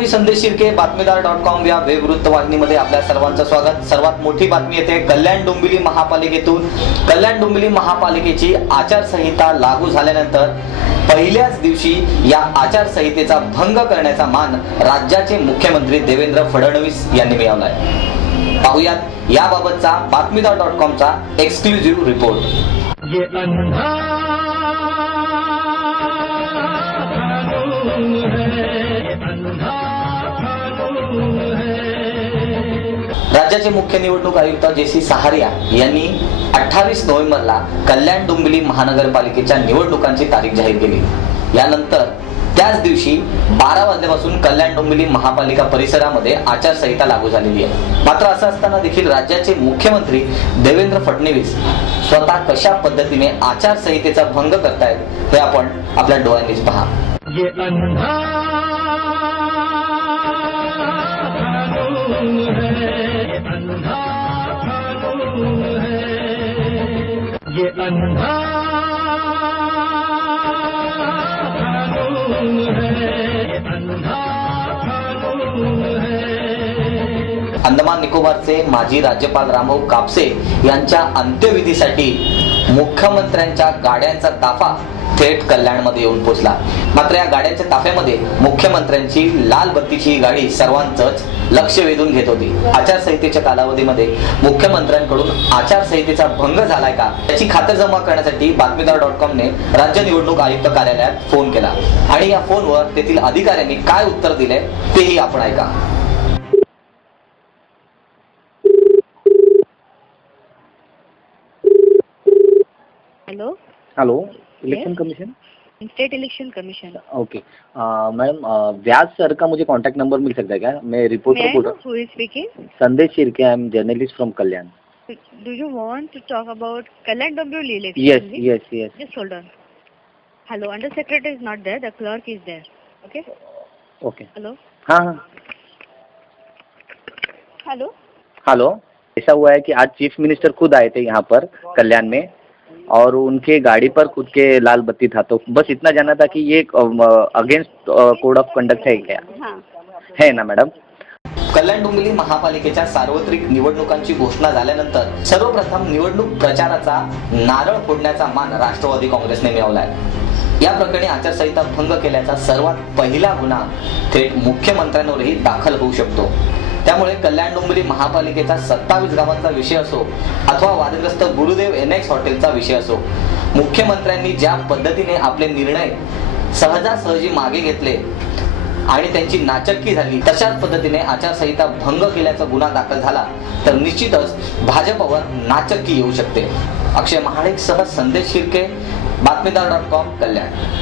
मी संदेश शिर्के, बातमीदार.com या वेब वृत्तवाहिनीमध्ये आपल्या सर्वांचं स्वागत। सर्वात मोठी बातमी येते कल्याण डोंबिवली महापालिकेतून। कल्याण डोंबिवली महापालिकेची आचारसंहिता लागू झाल्यानंतर पहिल्याच दिवशी या आचारसंहितेचा भंग करण्याचा मान राज्याचे मुख्यमंत्री देवेंद्र फडणवीस यांनी मिळवलाय। पाहूयात याबाबतचा बातमीदार.comचा एक्सक्लुझिव्ह रिपोर्ट। ये अंधा कानून है, अंधा कानून है। राज्याचे मुख्य निवडणूक आयुक्त जे.सी. सहारिया यांनी 28 नोव्हेंबरला कल्याण डोंबिवली महानगरपालिकेच्या निवडणुकांची तारीख जाहीर केली। यानंतर त्याच दिवशी 12 वाजल्यापासून कल्याण डोंबिवली महापालिका परिसरामध्ये आचारसंहिता लागू झालेली आहे। मात्र असं असताना देखील राज्याचे मुख्यमंत्री देवेंद्र फडणवीस स्वतः कशा पद्धतीने आचारसंहितेचा भंग करतायत हे आपण आपल्या डोळ्यांनीच पहा। ये अंधा कानून है, अंधा कानून है। ये अंधा कानून है, अंधा कानून है। अंदमान निकोबारचे माजी राज्यपाल रामभाऊ कापसे यांच्या अंत्यविधीसाठी मुख्यमंत्र्यांच्या गाड्यांचा ताफा थेट कल्याणमध्ये येऊन पोहोचला। मात्र या गाड्यांच्या ताफ्यामध्ये मुख्यमंत्र्यांची लाल बत्तीची गाडी सर्वांचंच लक्ष वेधून घेत होती। आचारसंहितेच्या कालावधीमध्ये मुख्यमंत्र्यांकडून आचारसंहितेचा भंग झालाय का याची खातरजमा करण्यासाठी बातमीदार.com ने राज्य निवडणूक आयुक्त कार्यालयात फोन केला आणि या फोनवर तेथील अधिकाऱ्यांनी काय उत्तर दिले तेही आपण ऐका। Hello hello, election commission. State election commission. Okay madam, Vyas sir का मुझे कांटेक्ट नंबर मिल सकता है क्या? मैं रिपोर्टर बोल रहा Who is speaking? हूँ, संदेश Shirke, I am journalist from Kalyan. Do you want to talk about Kalyan Dombivli election? Yes yes yes. Just hold on. Hello, under secretary is not there. The clerk is there. Okay. Okay. Hello. हाँ हाँ Hello. Hello, ऐसा हुआ है कि आज chief minister खुद आए थे यहाँ पर कल्याण में और उनके गाड़ी पर खुद के लाल बत्ती था, तो बस इतना जानना था कि ये अगेंस्ट कोड ऑफ कंडक्ट है क्या? हाँ. है ना मॅडम? कल्याण डोंबिवली महापालिकेच्या सार्वत्रिक निवडणुकांची घोषणा झाल्यानंतर सर्वप्रथम निवडणूक प्रचाराचा नारळ फोडण्याचा मान राष्ट्रवादी काँग्रेसने मिळवलाय। या प्रकरणी आचारसंहिता भंग केल्याचा सर्वात पहिला गुन्हा थेट मुख्यमंत्र्यांवरही दाखल होऊ शकतो। त्यामुळे कल्याण डोंबिवली महापालिकेचा 27 गावांचा विषय असो अथवा वादग्रस्त गुरुदेव एनएक्स हॉटेलचा विषय असो, मुख्यमंत्र्यांनी ज्या पद्धतीने आपले निर्णय सहजासहजी मागे घेतले आणि त्यांची नाचक्की झाली, तशाच पद्धतीने आचारसंहिता भंग केल्याचा गुन्हा दाखल झाला तर निश्चितच भाजपवर नाचक्की येऊ शकते। अक्षय महाडिकसह संदेश शिर्के, बातमीदार.com, कल्याण।